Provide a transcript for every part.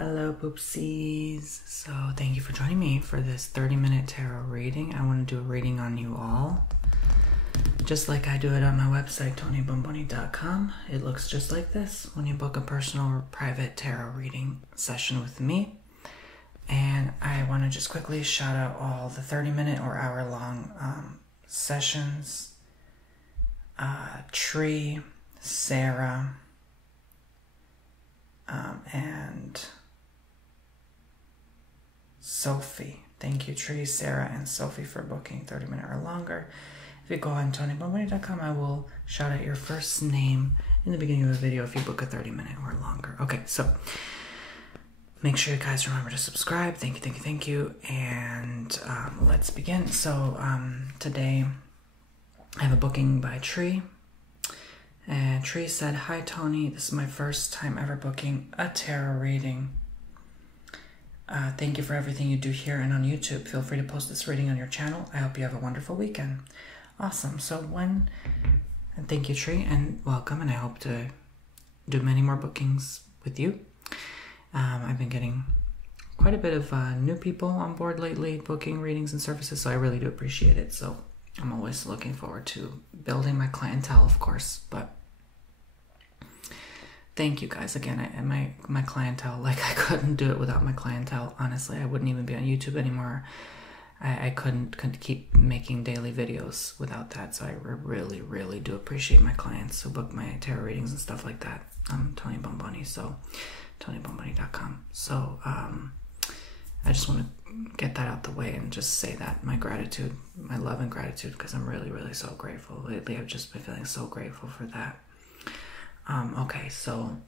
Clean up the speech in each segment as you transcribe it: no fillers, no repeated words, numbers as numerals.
Hello, Poopsies. So thank you for joining me for this 30-minute tarot reading. I want to do a reading on you all, just like I do it on my website, TonyBomboni.com. It looks just like this when you book a personal or private tarot reading session with me. And I want to just quickly shout out all the 30-minute or hour-long sessions. Tree, Sarah, and Sophie. Thank you, Tree, Sarah, and Sophie for booking 30-minute or longer. If you go on TonyBomboni.com, I will shout out your first name in the beginning of the video if you book a 30-minute or longer. Okay, so make sure you guys remember to subscribe. Thank you. And let's begin. So today I have a booking by Tree. And Tree said, "Hi Tony, this is my first time ever booking a tarot reading. Thank you for everything you do here and on YouTube. Feel free to post this reading on your channel. I hope you have a wonderful weekend." Awesome. So and thank you, Tree, and welcome. And I hope to do many more bookings with you. I've been getting quite a bit of new people on board lately, booking readings and services, so I really do appreciate it. So I'm always looking forward to building my clientele, of course, but thank you guys again. My clientele, like I couldn't do it without my clientele. Honestly, I wouldn't even be on YouTube anymore. I couldn't keep making daily videos without that. So I really do appreciate my clients who book my tarot readings and stuff like that. I'm Tony Bomboni, so TonyBomboni.com. So I just want to get that out the way and just say that my gratitude, my love and gratitude, because I'm really so grateful. Lately, I've just been feeling so grateful for that. Okay, so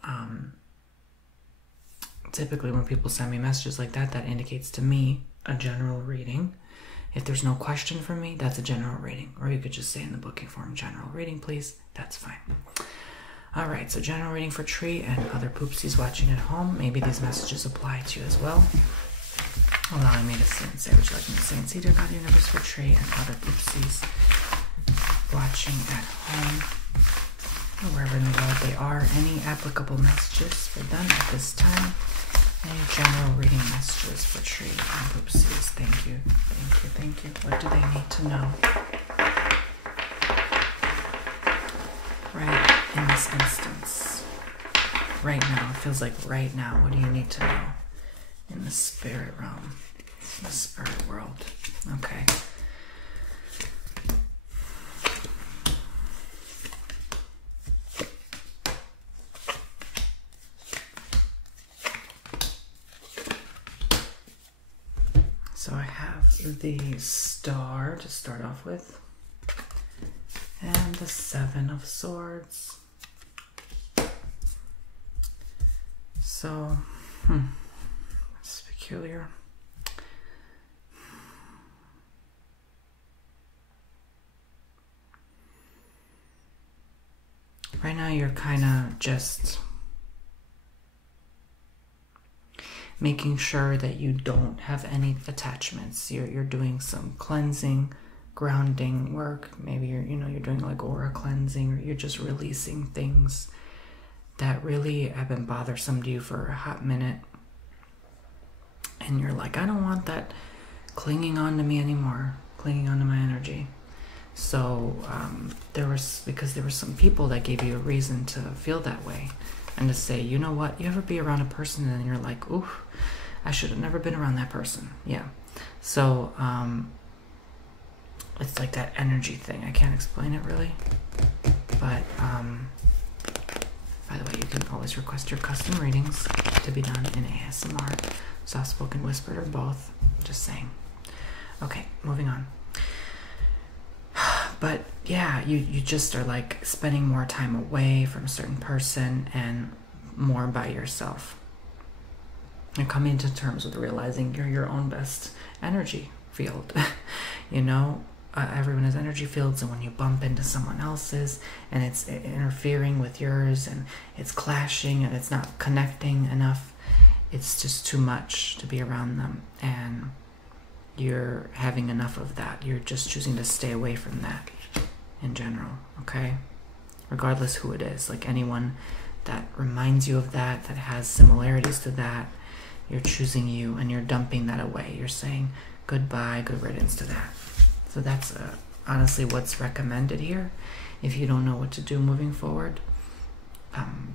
typically when people send me messages like that, that indicates to me a general reading. If there's no question for me, that's a general reading. Or you could just say in the booking form, general reading, please. That's fine. All right, so general reading for Tree and other Poopsies watching at home. Maybe these messages apply to you as well. Allowing me to say, would you like me to say and see, dear God, universe, for Tree and other Poopsies watching at home, or wherever in the world they are, any applicable messages for them at this time, any general reading messages for Tree and Poopsies. Thank you. What do they need to know right in this instance? Right now, it feels like right now. What do you need to know in the spirit realm, in the spirit world? Okay. So I have the Star to start off with, and the Seven of Swords. So, it's peculiar. Right now you're kind of just making sure that you don't have any attachments. You're doing some cleansing, grounding work. Maybe you're doing like aura cleansing, or you're just releasing things that really have been bothersome to you for a hot minute. And you're like, I don't want that clinging on to me anymore, clinging on to my energy. So there were some people that gave you a reason to feel that way. And to say, you know what, you ever be around a person and you're like, ooh, I should have never been around that person. Yeah. So it's like that energy thing. I can't explain it really. But by the way, you can always request your custom readings to be done in ASMR, soft-spoken, whispered, or both. Just saying. Okay, moving on. But yeah, you just are like spending more time away from a certain person and more by yourself. You're coming to terms with realizing you're your own best energy field. Everyone has energy fields, and when you bump into someone else's and it's interfering with yours and it's clashing and it's not connecting enough, it's just too much to be around them. And you're having enough of that. You're just choosing to stay away from that in general, okay? Regardless who it is, like anyone that reminds you of that, that has similarities to that, You're choosing you, and you're dumping that away. You're saying goodbye, good riddance to that. So that's honestly what's recommended here if you don't know what to do moving forward,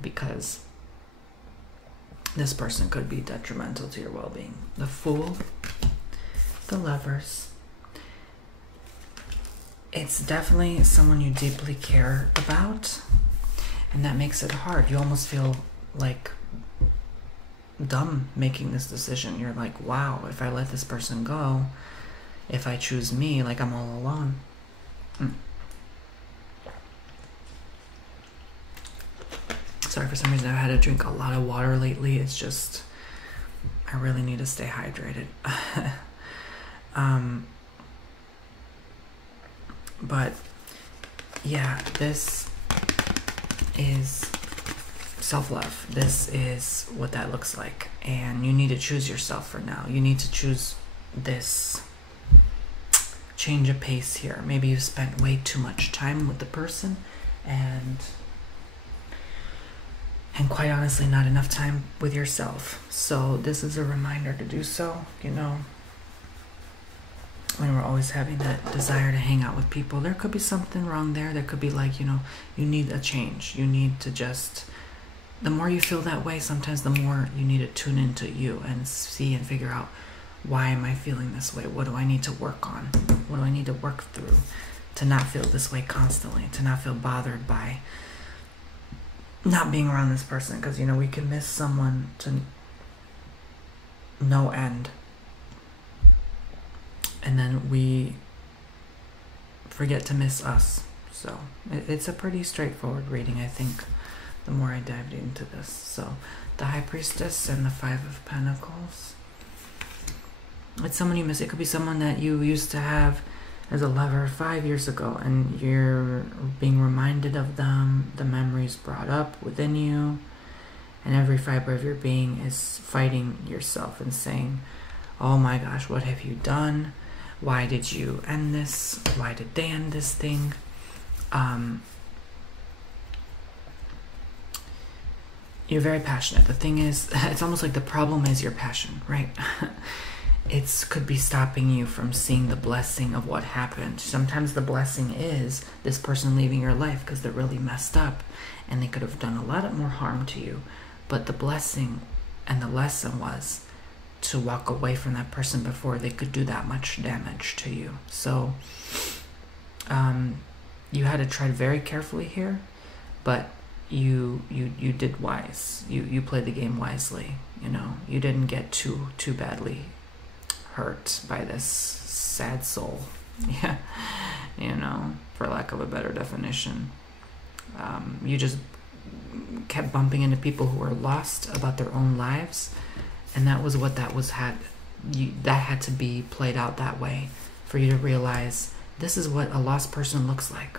because this person could be detrimental to your well-being. The Fool, the Lovers. It's definitely someone you deeply care about, and that makes it hard. You almost feel like dumb making this decision. You're like, wow, if I let this person go, if I choose me, like I'm all alone. Sorry, for some reason I've had to drink a lot of water lately. It's just, I really need to stay hydrated. But yeah, this is self-love. This is what that looks like, and you need to choose yourself for now. You need to choose this change of pace here. Maybe you've spent way too much time with the person, and quite honestly not enough time with yourself. So this is a reminder to do so. You know, when we're always having that desire to hang out with people, there could be something wrong there. There could be like, you know, you need a change. You need to just, the more you feel that way, sometimes the more you need to tune into you and see and figure out, why am I feeling this way? What do I need to work on? What do I need to work through to not feel this way constantly, to not feel bothered by not being around this person? Because, you know, we can miss someone to no end, and then we forget to miss us. So it's a pretty straightforward reading, I think, the more I dived into this. So the High Priestess and the Five of Pentacles. It's someone you miss. It could be someone that you used to have as a lover 5 years ago, and you're being reminded of them, the memories brought up within you, and every fiber of your being is fighting yourself and saying, oh my gosh, what have you done? Why did you end this? Why did they end this thing? You're very passionate. The thing is, it's almost like the problem is your passion, right? It could be stopping you from seeing the blessing of what happened. Sometimes the blessing is this person leaving your life because they're really messed up and they could have done a lot more harm to you. But the blessing and the lesson was to walk away from that person before they could do that much damage to you. So you had to tread very carefully here, but you did wise. You played the game wisely. You know, you didn't get too badly hurt by this sad soul. Yeah, you know, for lack of a better definition. You just kept bumping into people who were lost about their own lives, and that was what that had to be played out that way for you to realize this is what a lost person looks like.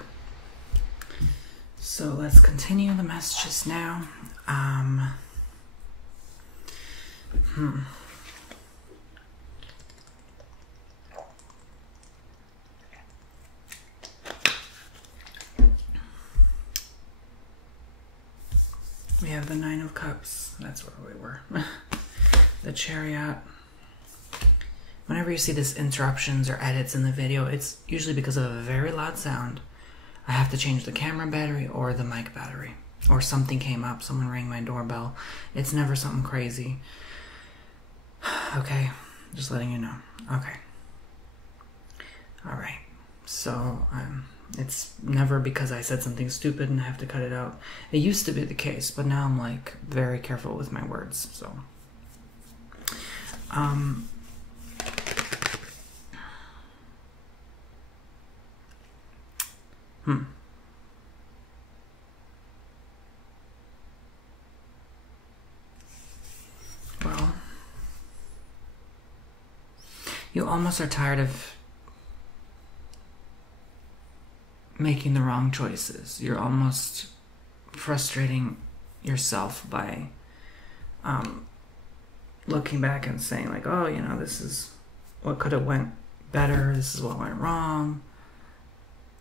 So let's continue the messages now. We have the Nine of Cups. That's where we were. The Chariot. Whenever you see this interruptions or edits in the video, it's usually because of a very loud sound. I have to change the camera battery or the mic battery. Or something came up, someone rang my doorbell. It's never something crazy. Okay, just letting you know. Okay. Alright, so it's never because I said something stupid and I have to cut it out. It used to be the case, but now I'm like very careful with my words, so. Well, you almost are tired of making the wrong choices. You're almost frustrating yourself by looking back and saying like, oh, you know, this is what could have went better. This is what went wrong.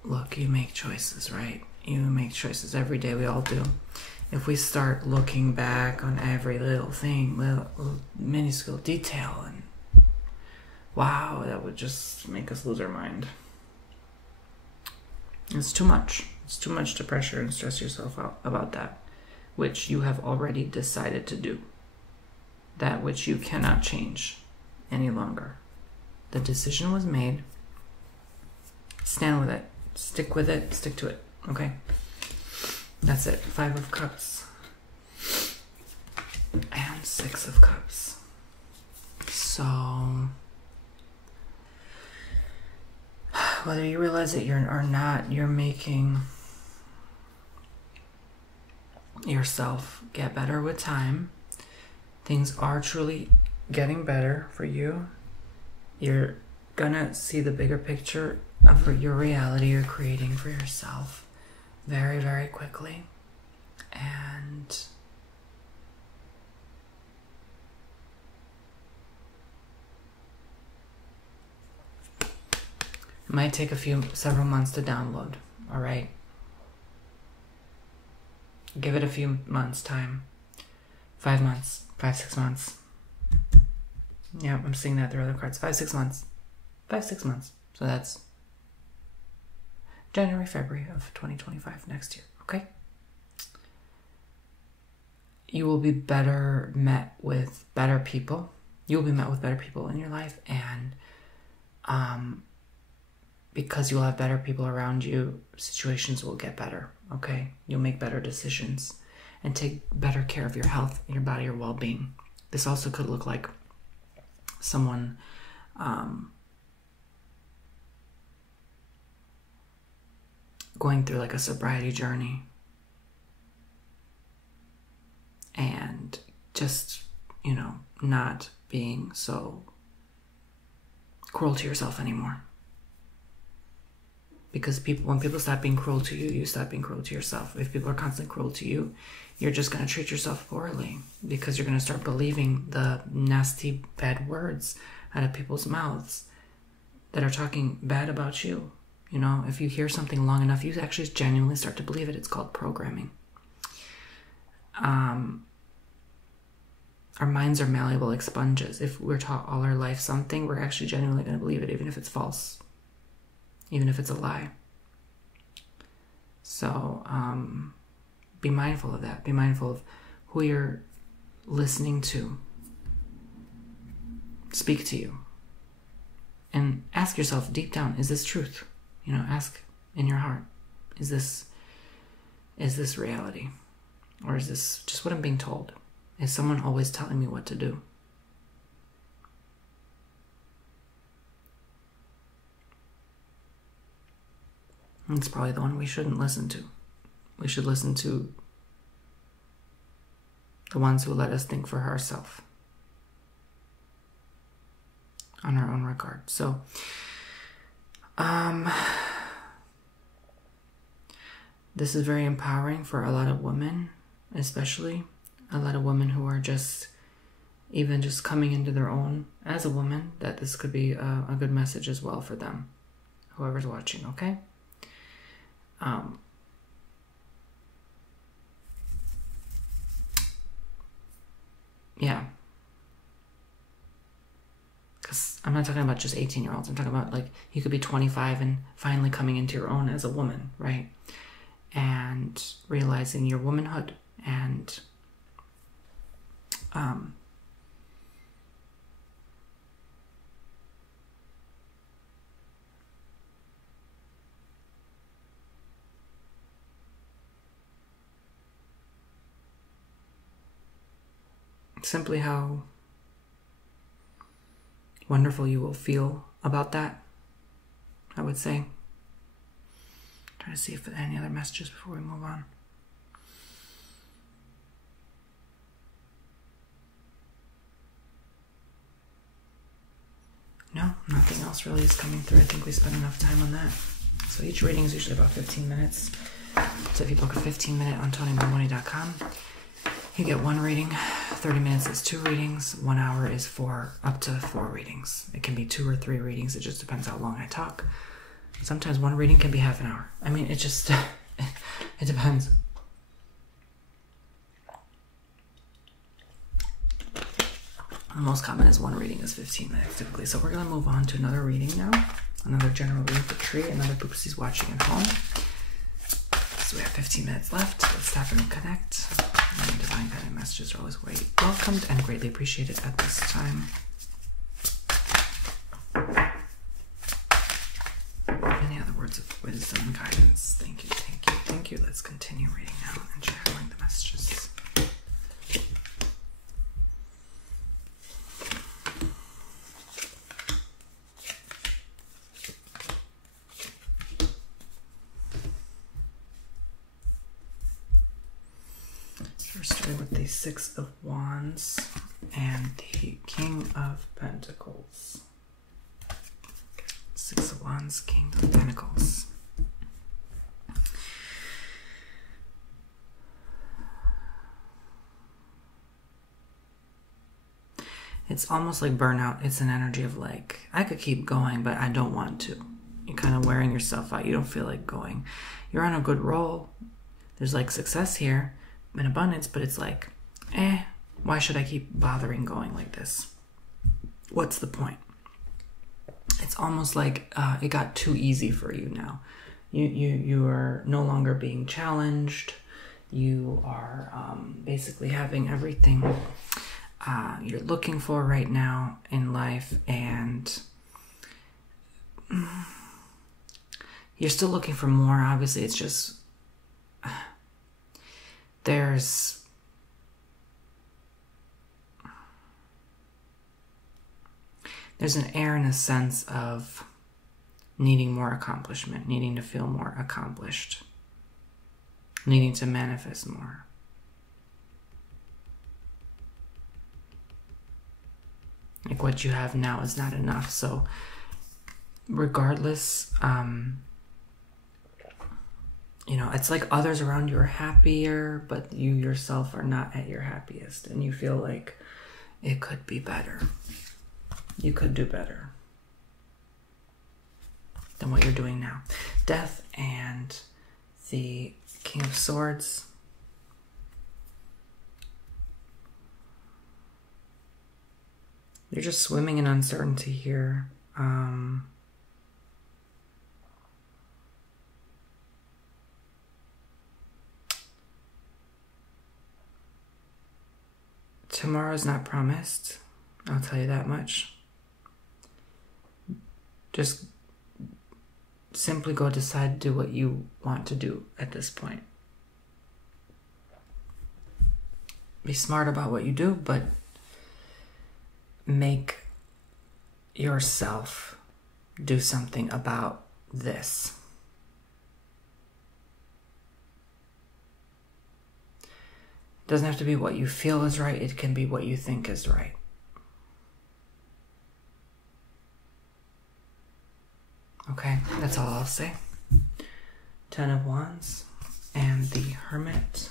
Look, you make choices, right? You make choices every day. We all do. if we start looking back on every little thing, little minuscule detail, and wow, that would just make us lose our mind. It's too much. It's too much to pressure and stress yourself out about that, which you have already decided to do. That which you cannot change any longer. The decision was made. Stand with it. Stick with it. Stick to it. Okay? That's it. 5 of Cups. And 6 of Cups. So, whether you realize it or not, you're making yourself get better with time. Things are truly getting better for you. You're gonna see the bigger picture of your reality you're creating for yourself very, very quickly. And it might take several months to download, all right? Give it a few months time. 5 months, 5-6 months. Yeah, I'm seeing that through other cards. 5-6 months. 5-6 months. So that's January, February of 2025 next year, okay? You will be better met with better people. You will be met with better people in your life, and because you'll have better people around you, situations will get better, okay? You'll make better decisions and take better care of your health, your body, your well-being. This also could look like someone going through like a sobriety journey and just, you know, not being so cruel to yourself anymore. Because when people stop being cruel to you, you stop being cruel to yourself. If people are constantly cruel to you, you're just going to treat yourself poorly, because you're going to start believing the nasty, bad words out of people's mouths that are talking bad about you. You know, if you hear something long enough, you actually genuinely start to believe it. It's called programming. Our minds are malleable like sponges. If we're taught all our life something, we're actually genuinely going to believe it, even if it's false, even if it's a lie. So, be mindful of that. Be mindful of who you're listening to speak to you. And ask yourself deep down, is this truth? You know, ask in your heart, is this reality? Or is this just what I'm being told? Is someone always telling me what to do? And it's probably the one we shouldn't listen to. We should listen to the ones who let us think for ourselves on our own regard. So, this is very empowering for a lot of women, especially a lot of women who are just coming into their own as a woman, that this could be a good message as well for them, whoever's watching, okay? Yeah. Because I'm not talking about just 18-year-olds. I'm talking about, like, you could be 25 and finally coming into your own as a woman, right? And realizing your womanhood and simply how wonderful you will feel about that, I would say. Try to see if there are any other messages before we move on. No, nothing else really is coming through. I think we spent enough time on that. So each reading is usually about 15 minutes. So if you book a 15-minute on TonyBomboni.com, you get one reading. 30 minutes is 2 readings. 1 hour is up to 4 readings. It can be 2 or 3 readings. It just depends how long I talk. Sometimes one reading can be half an hour. I mean, it just, it depends. The most common is one reading is 15 minutes typically. So we're going to move on to another reading now. Another general reading for Tree, another Poopsies watching at home. So we have 15 minutes left. Let's tap in and connect. And divine guided messages are always welcomed and greatly appreciated at this time. Any other words of wisdom and guidance? Thank you, thank you, thank you. Let's continue reading now and channeling the messages. Starting with the Six of Wands and the King of Pentacles. Six of Wands, King of Pentacles. It's almost like burnout. It's an energy of like, I could keep going, but I don't want to. You're kind of wearing yourself out. You don't feel like going. You're on a good roll. There's like success here in abundance, but it's like, why should I keep bothering going like this? What's the point? It's almost like it got too easy for you now. You are no longer being challenged. You are basically having everything you're looking for right now in life, and you're still looking for more. Obviously, it's just there's an air and a sense of needing more accomplishment, needing to feel more accomplished, needing to manifest more. Like what you have now is not enough. So regardless, you know, it's like others around you are happier, but you yourself are not at your happiest, and you feel like it could be better. You could do better than what you're doing now. Death and the King of Swords. You're just swimming in uncertainty here. Tomorrow's not promised. I'll tell you that much. Just simply go decide to do what you want to do at this point. Be smart about what you do, but make yourself do something about this. It doesn't have to be what you feel is right. It can be what you think is right. Okay, that's all I'll say. 10 of Wands and the Hermit.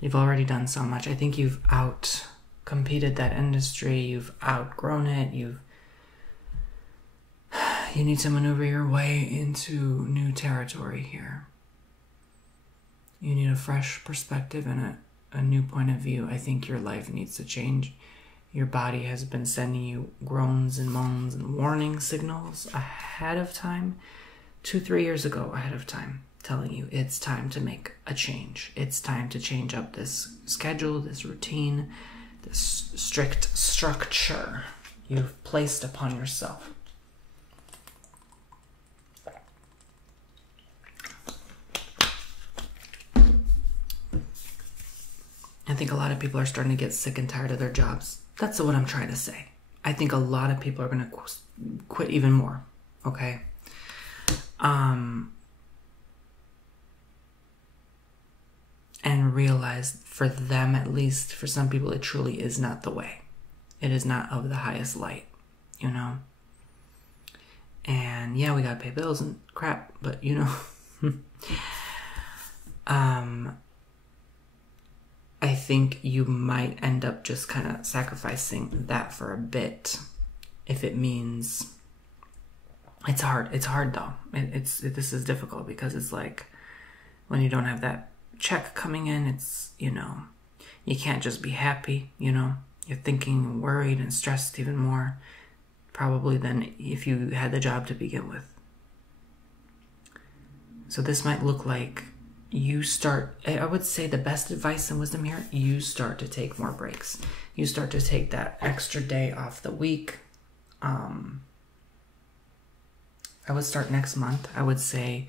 You've already done so much. I think you've out-competed that industry. You've outgrown it. You need to maneuver your way into new territory here. You need a fresh perspective and a new point of view. I think your life needs to change. Your body has been sending you groans and moans and warning signals ahead of time, 2-3 years ago ahead of time, telling you it's time to make a change. It's time to change up this schedule, this routine, this strict structure you've placed upon yourself. I think a lot of people are starting to get sick and tired of their jobs. That's what I'm trying to say. I think a lot of people are going to quit even more, okay? And realize, for them at least, for some people, it truly is not the way. It is not of the highest light, you know? And yeah, we got to pay bills and crap, but you know, I think you might end up just kind of sacrificing that for a bit, if it means it's hard. It's hard though. This is difficult because it's like when you don't have that check coming in, it's, you know, you can't just be happy, you know. You're thinking, worried, and stressed even more, probably, than if you had the job to begin with. So this might look like you start, I would say the best advice and wisdom here, you start to take more breaks. You start to take that extra day off the week. I would start next month. I would say,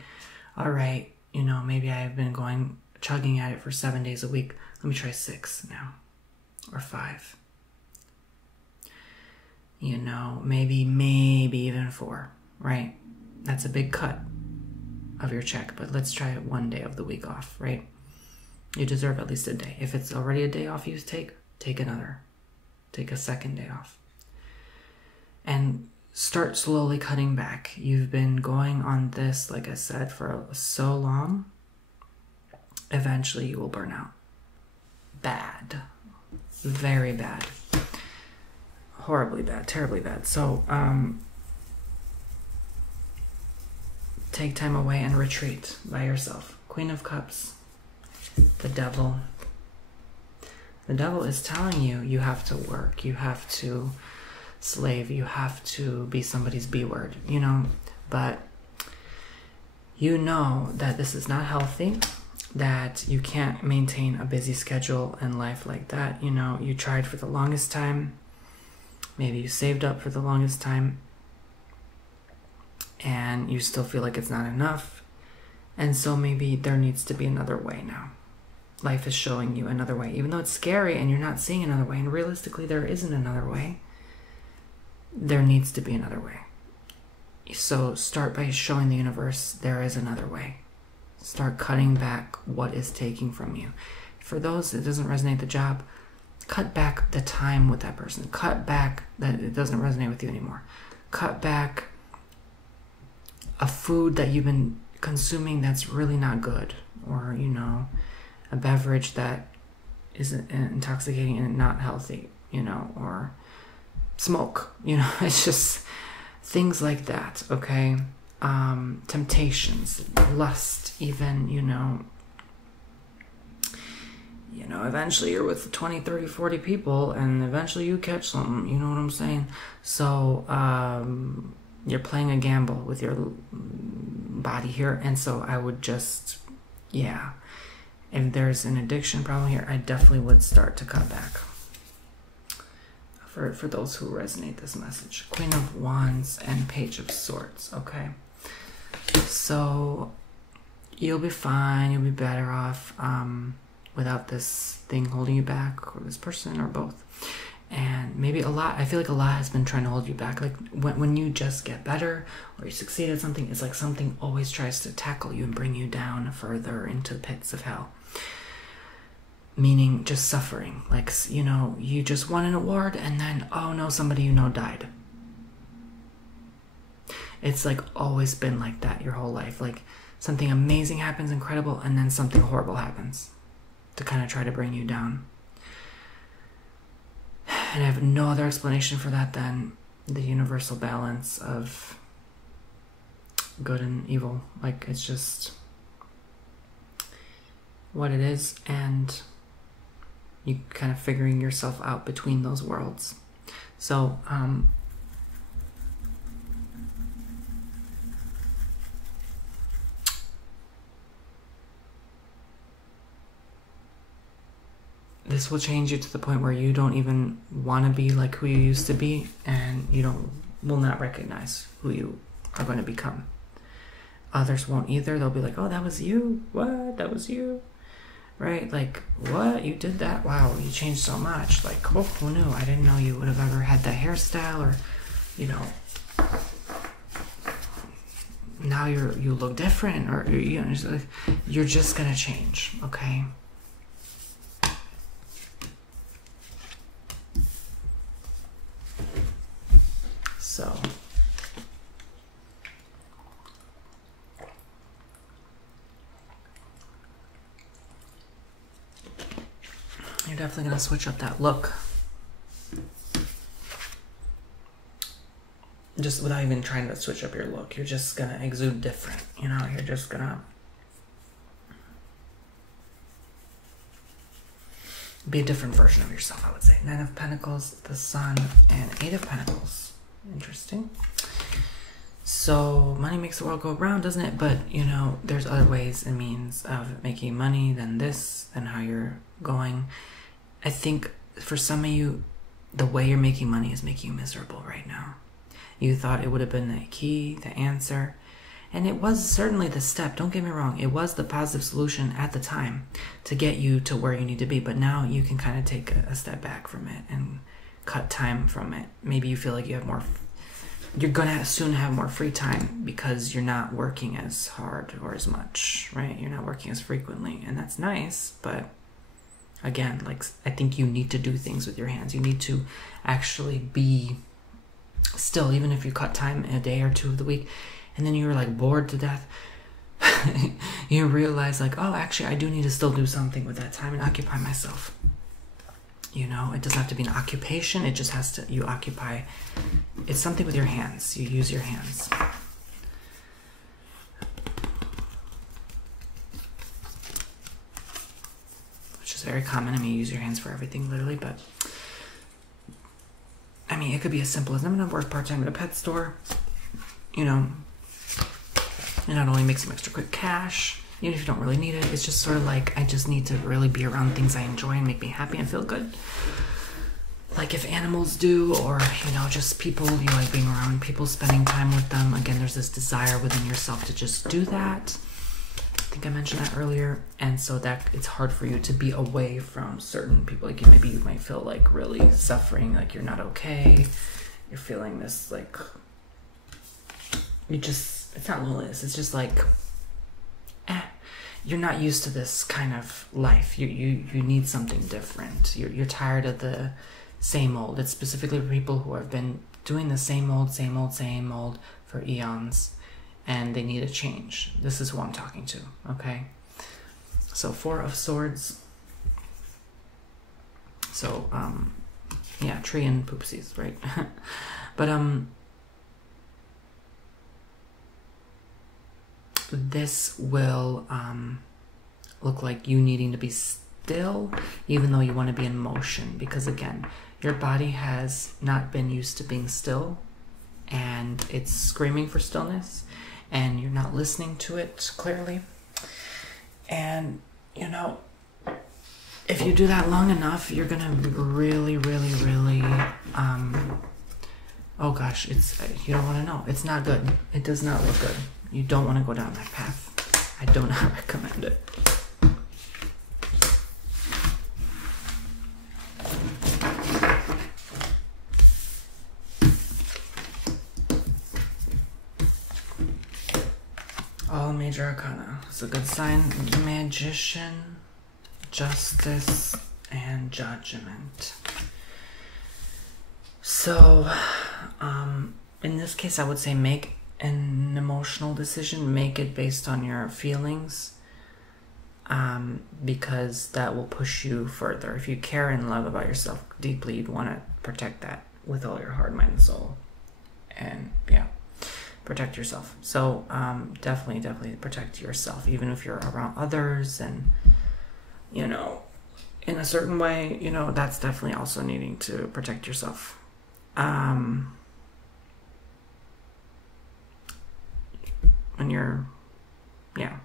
all right, you know, maybe I've been chugging at it for 7 days a week. Let me try 6 now, or 5. You know, maybe even 4, right? That's a big cut of your check, but let's try it 1 day of the week off, right? You deserve at least a day. If it's already a day off you take another. Take a second day off. And start slowly cutting back. You've been going on this, like I said, for so long. Eventually you will burn out. Bad. Very bad. Horribly bad. Terribly bad. So, take time away and retreat by yourself. Queen of Cups. The Devil. The Devil is telling you, you have to work. You have to slave. You have to be somebody's B word, you know. But you know that this is not healthy. That you can't maintain a busy schedule and life like that. You know, you tried for the longest time. Maybe you saved up for the longest time. And you still feel like it's not enough. And so maybe there needs to be another way now. Life is showing you another way. Even though it's scary and you're not seeing another way, and realistically there isn't another way, there needs to be another way. So start by showing the universe there is another way. Start cutting back what is taking from you. For those that doesn't resonate the job, cut back the time with that person. Cut back that it doesn't resonate with you anymore. Cut back a food that you've been consuming that's really not good, or, you know, a beverage that is intoxicating and not healthy, you know, or smoke, you know. It's just things like that, okay? Temptations, lust, even, you know, eventually you're with 20, 30, 40 people, and eventually you catch something, you know what I'm saying? So, you're playing a gamble with your body here, and so I would just, yeah, if there's an addiction problem here, I definitely would start to cut back. For those who resonate this message. Queen of Wands and Page of Swords, okay? So, you'll be fine, you'll be better off without this thing holding you back, or this person, or both. And maybe I feel like a lot has been trying to hold you back. Like when you just get better or you succeed at something, it's like something always tries to tackle you and bring you down further into the pits of hell. Meaning just suffering. Like, you know, you just won an award and then, oh no, somebody you know died. It's like always been like that your whole life. Like something amazing happens, incredible, and then something horrible happens to kind of try to bring you down. And I have no other explanation for that than the universal balance of good and evil. Like, it's just what it is, and you kind of figuring yourself out between those worlds. So, this will change you to the point where you don't even want to be like who you used to be, and you will not recognize who you are going to become. Others won't either. They'll be like, oh, that was you? What? That was you? Right? Like, what? You did that? Wow, you changed so much. Like, oh, who knew? I didn't know you would have ever had that hairstyle, or, you know, now you look different, or, you know, you're just going to change, okay? So, you're definitely going to switch up that look. Just without even trying to switch up your look. You're just going to exude different, you know? You're just going to be a different version of yourself, I would say. 9 of Pentacles, the Sun, and 8 of Pentacles. Interesting. So money makes the world go round, doesn't it? But, you know, there's other ways and means of making money than this, than how you're going. I think for some of you, the way you're making money is making you miserable right now. You thought it would have been the key, the answer. And it was certainly the step, don't get me wrong. It was the positive solution at the time to get you to where you need to be. But now you can kind of take a step back from it and cut time from it. Maybe you feel like you have more, you're going to soon have more free time because you're not working as hard or as much, right? You're not working as frequently. And that's nice, but again, like, I think you need to do things with your hands. You need to actually be still, even if you cut time in a day or 2 of the week, and then you were like bored to death, you realize like, oh, actually, I do need to still do something with that time and occupy myself. You know, it doesn't have to be an occupation. It just has to, you occupy, it's something with your hands. You use your hands. Which is very common. I mean, you use your hands for everything, literally, but I mean, it could be as simple as I'm going to work part-time at a pet store. You know, it not only makes some extra quick cash, even if you don't really need it, it's just sort of like, I just need to really be around things I enjoy and make me happy and feel good. Like if animals do, or, you know, just people, you like being around people, spending time with them. Again, there's this desire within yourself to just do that. I think I mentioned that earlier. And so that it's hard for you to be away from certain people. Like maybe you might feel like really suffering, like you're not okay. You're feeling this like, you just, it's not loneliness. It's just like, you're not used to this kind of life. You need something different. You're tired of the same old. It's specifically for people who have been doing the same old for eons, and they need a change. This is who I'm talking to, okay? So 4 of Swords. So, yeah, tree and Poopsies, right? But, this will look like you needing to be still, even though you want to be in motion. Because again, your body has not been used to being still, and it's screaming for stillness, and you're not listening to it clearly. And, you know, if you do that long enough, you're going to really, oh gosh, you don't want to know. It's not good. It does not look good. You don't want to go down that path. I do not recommend it. All major arcana. It's a good sign. Magician, Justice, and Judgment. So, in this case, I would say make an emotional decision. Make it based on your feelings, because that will push you further. If you care and love about yourself deeply, you'd want to protect that with all your heart, mind, and soul. And yeah, protect yourself. So definitely protect yourself, even if you're around others and, you know, in a certain way, you know, that's definitely also needing to protect yourself. When you're, yeah,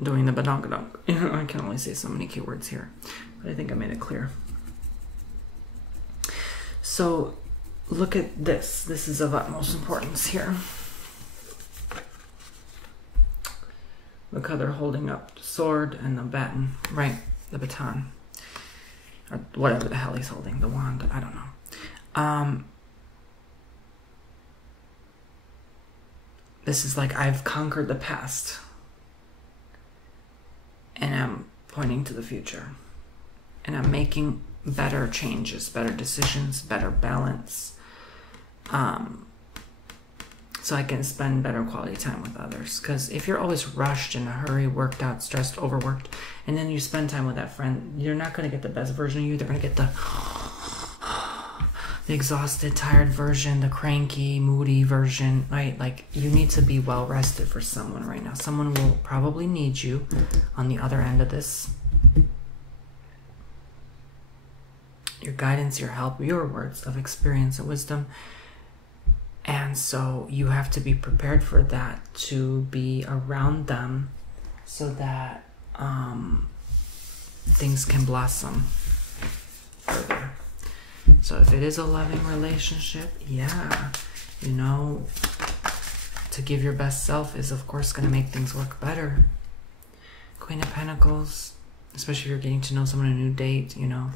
doing the badonkadonk. You know, I can only say so many keywords here, but I think I made it clear. So look at this. This is of utmost importance here. Look how they're holding up the sword and the baton, right? The baton, or whatever the hell he's holding, the wand, I don't know. This is like, I've conquered the past, and I'm pointing to the future, and I'm making better changes, better decisions, better balance, so I can spend better quality time with others. Because if you're always rushed, in a hurry, worked out, stressed, overworked, and then you spend time with that friend, you're not going to get the best version of you. They're going to get the exhausted, tired version, the cranky, moody version, right? Like, you need to be well rested for someone right now. Someone will probably need you on the other end of this. Your guidance, your help, your words of experience and wisdom. And so you have to be prepared for that, to be around them so that things can blossom further. So if it is a loving relationship, yeah, you know, to give your best self is of course going to make things work better. Queen of Pentacles, especially if you're getting to know someone on a new date, you know,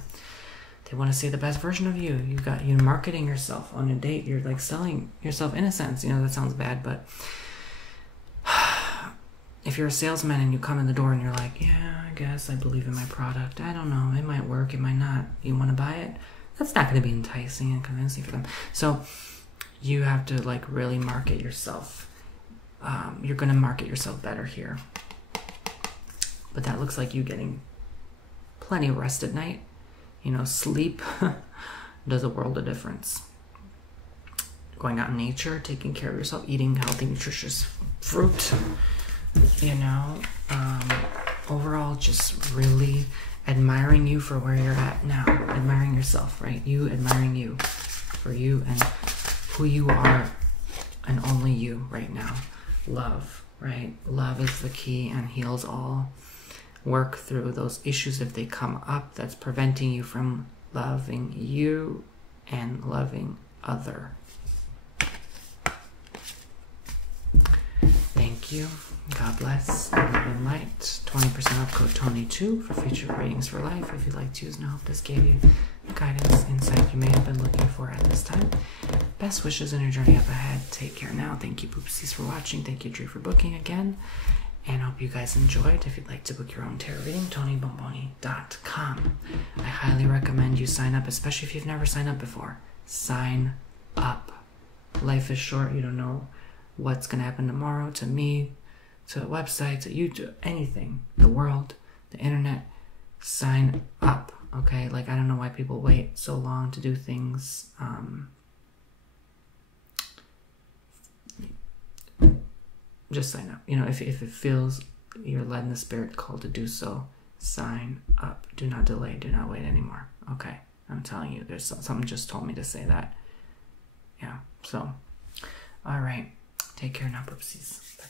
they want to see the best version of you. You're marketing yourself on a date. You're like selling yourself in a sense. You know, that sounds bad, but if you're a salesman and you come in the door and you're like, yeah, I guess I believe in my product. I don't know. It might work. It might not. You want to buy it? That's not going to be enticing and convincing for them. So you have to like really market yourself. You're going to market yourself better here. But that looks like you getting plenty of rest at night. You know, sleep does a world of difference. Going out in nature, taking care of yourself, eating healthy, nutritious fruit, you know, overall just really admiring you for where you're at now. Admiring yourself, right? You admiring you for you and who you are and only you right now. Love, right? Love is the key and heals all. Work through those issues if they come up that's preventing you from loving you and loving other. Thank you. God bless. Love and light. 20% off code Tony2 for future readings for life. If you'd like to use and hope this gave you the guidance, insight you may have been looking for at this time. Best wishes in your journey up ahead. Take care now. Thank you, Poopsies, for watching. Thank you, Drew, for booking again. And I hope you guys enjoyed. If you'd like to book your own tarot reading, TonyBomboni.com. I highly recommend you sign up, especially if you've never signed up before. Sign up. Life is short. You don't know what's going to happen tomorrow, to me, to a website, to YouTube, anything. The world, the internet. Sign up, okay? Like, I don't know why people wait so long to do things. Just sign up. You know, if it feels you're led in the spirit called to do so, sign up. Do not delay. Do not wait anymore. Okay? I'm telling you, there's something just told me to say that. Yeah. So, all right. Take care now, Poopsies. Bye-bye.